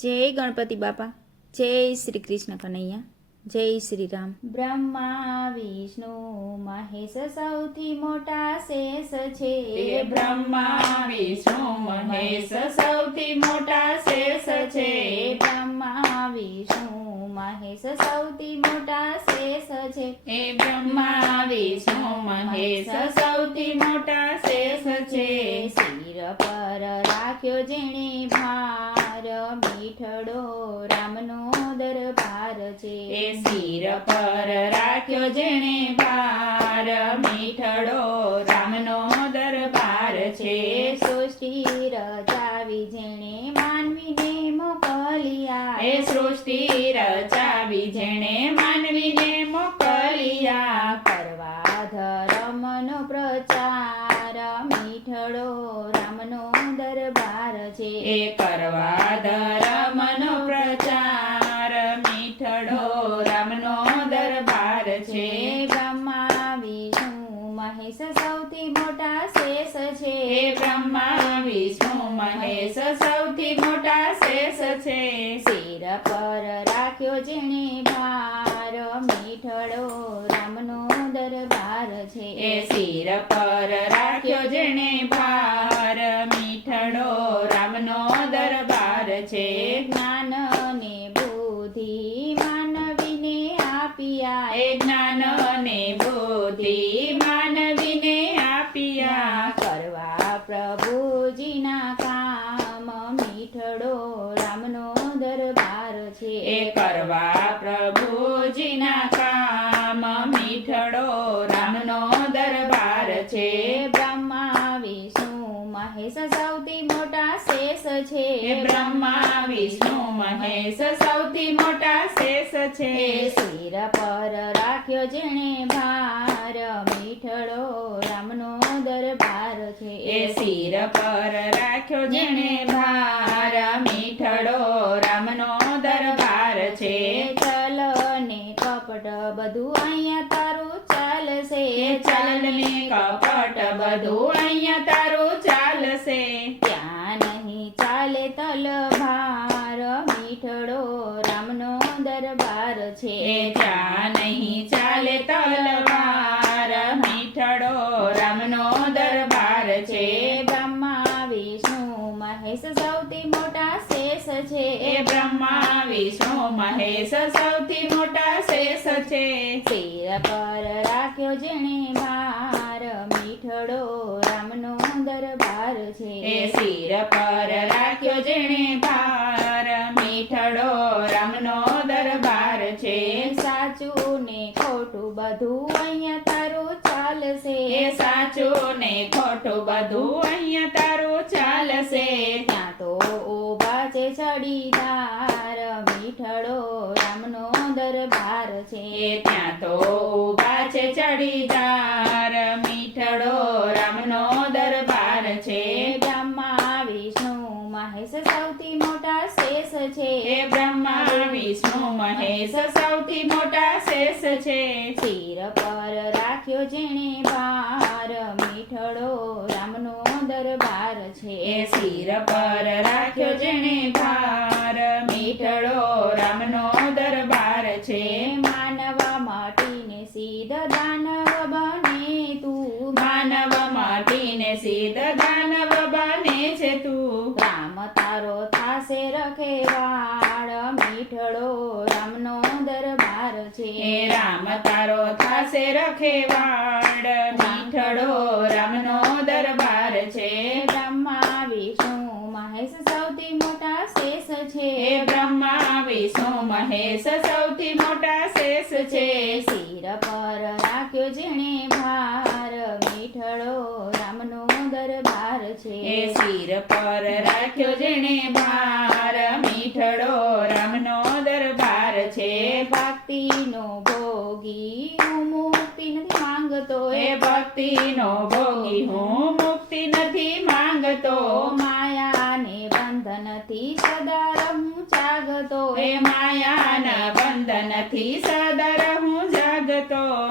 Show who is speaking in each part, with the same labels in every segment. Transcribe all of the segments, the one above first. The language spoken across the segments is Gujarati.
Speaker 1: જય ગણપતિ બાપા જય શ્રી કૃષ્ણ કનૈયા જય શ્રી રામ. બ્રહ્મા વિષ્ણુ મહેશ સૌથી મોટા શેષ છે.
Speaker 2: બ્રહ્મા વિષ્ણુ મહેશ સૌથી મોટા શેષ છે.
Speaker 1: બ્રહ્મા વિષ્ણુ મહેશ સૌથી મોટા શેષ છે.
Speaker 2: એ બ્રહ્મા વિષ્ણુ મહેશ સૌથી મોટા શેષ છે.
Speaker 1: શિર પર રાખ્યો જેણે ભાર મીઠડો રામનો દરબાર છે
Speaker 2: એ શિર પર રાખ્યો જેણે ભાર. મીઠડો રામનો દરબાર છે.
Speaker 1: સૃષ્ટિ રચાવી જેણે માનવીને મોકલિયા.
Speaker 2: એ સૃષ્ટિ રચાવી જેણે માનવીને મોકલિયા.
Speaker 1: કરવા ધર્મનો પ્રચાર. મીઠડો રામનો દરબાર છે.
Speaker 2: એ કરવા ધર્મનો પ્રચાર. મીઠડો છે
Speaker 1: બ્રહ્મા વિષ્ણુ મહેશ સૌથી મોટા શેષ છે.
Speaker 2: બ્રહ્મા વિષ્ણુ મહેશ સૌથી મોટા શેષ છે.
Speaker 1: શિર પર રાખ્યો જેણે ભાર મીઠળો રામનો દરબાર છે.
Speaker 2: એ શિર પર રાખ્યો જેણે ભાર
Speaker 1: બુદ્ધિ માનવીને આપ્યા. કરવા પ્રભુજીના કામ મીઠડો રામનો દરબાર છે.
Speaker 2: એ કરવા પ્રભુજીના કામ મીઠડો રામનો દરબાર છે.
Speaker 1: બ્રહ્મા વિષ્ણુ મહેશ સૌથી મોટા શેષ છે.
Speaker 2: બ્રહ્મા વિષ્ણુ મહેશ સૌથી મોટા શેષ છે.
Speaker 1: શિર પર રાખ્યો જેણે ભાર મીઠડો રામનો દરબાર છે
Speaker 2: એ શિર પર રાખ્યો જેણે ભાર મીઠડો રામનો દરબાર છે.
Speaker 1: ચલ ને કપટ બધું અહીંયા તારું ચાલશે.
Speaker 2: ચલ ને કપટ બધું અહીંયા તારું ચાલશે.
Speaker 1: ત્યાં નહીં ચાલે તલ ભાર મીઠડો રામનો દરબાર છે.
Speaker 2: ત્યાં નહીં ચાલે તલવાર મીઠડો રામનો દરબાર છે
Speaker 1: બ્રહ્મા વિષ્ણુ મહેશ સૌથી મોટા શેષ છે
Speaker 2: એ બ્રહ્મા વિષ્ણુ મહેશ સૌથી મોટા શેષ છે.
Speaker 1: શિર પર રાખ્યો જેણે ભાર મીઠડો રામનો દરબાર છે.
Speaker 2: એ શિર પર રાખ્યો જેણે ભાર મીઠડો રામનો દરબાર છે.
Speaker 1: સાચું ને ખોટું બધું અહીંયા તારું ચાલશે.
Speaker 2: એ સાચું ને ખોટું બધું અહીંયા તારું ચાલશે.
Speaker 1: ત્યાં તો ઊભા છે ચડીદા દરબાર છે.
Speaker 2: ત્યાં તો ઊભા છે ચડીદાર મીઠડો રામનો દરબાર છે.
Speaker 1: બ્રહ્મા વિષ્ણુ મહેશ સૌથી મોટા શેષ છે.
Speaker 2: બ્રહ્મા વિષ્ણુ મહેશ સૌથી મોટા શેષ છે.
Speaker 1: શિર પર રાખ્યો જેણે ભાર મીઠડો રામનો દરબાર છે.
Speaker 2: શિર પર રાખ્યો જેણે ભાર મીઠડો છે
Speaker 1: માનવા માટીને સીધ દાનવ બને તું.
Speaker 2: માનવ માટીને સીધ દાનવ બને છે તું.
Speaker 1: રામ તારો થાશે રખેવાળ મીઠળો રામનો દરબાર છે.
Speaker 2: રામ તારો થાશે રખેવાડ મીઠળો રામનો દરબાર છે.
Speaker 1: બ્રહ્મા વિષ્ણુ મહેશ સૌથી મોટા શેષ છે.
Speaker 2: બ્રહ્મા વિષ્ણુ મહેશ સૌથી મોટા શેષ છે.
Speaker 1: શિર પર રાખ્યો જેણે ભાર મીઠળો રામનો દરબાર છે.
Speaker 2: એ શિર પર રાખ્યો જેણે ભાર મીઠળો રામનો દરબાર છે.
Speaker 1: ભક્તિનો ભોગી હું મુક્તિ નથી માંગતો.
Speaker 2: એ ભક્તિનો ભોગી હું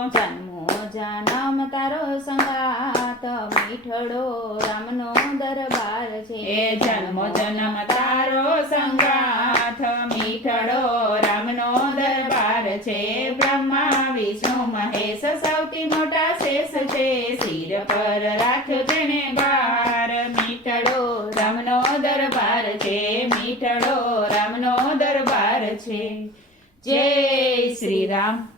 Speaker 1: જાનમો જાનમ તારો સંગાત મીઠડો રામનો દરબાર છે.
Speaker 2: એ જન્મો જન્મ તારો સંગાથ મીઠડો રામનો દરબાર છે. બ્રહ્મા, વિષ્ણુ, મહેશ સૌથી મોટા શેષ છે. શિર પર રાખ્યો તેને બાર મીઠડો રામનો દરબાર છે. મીઠડો રામનો દરબાર છે. જય શ્રી રામ.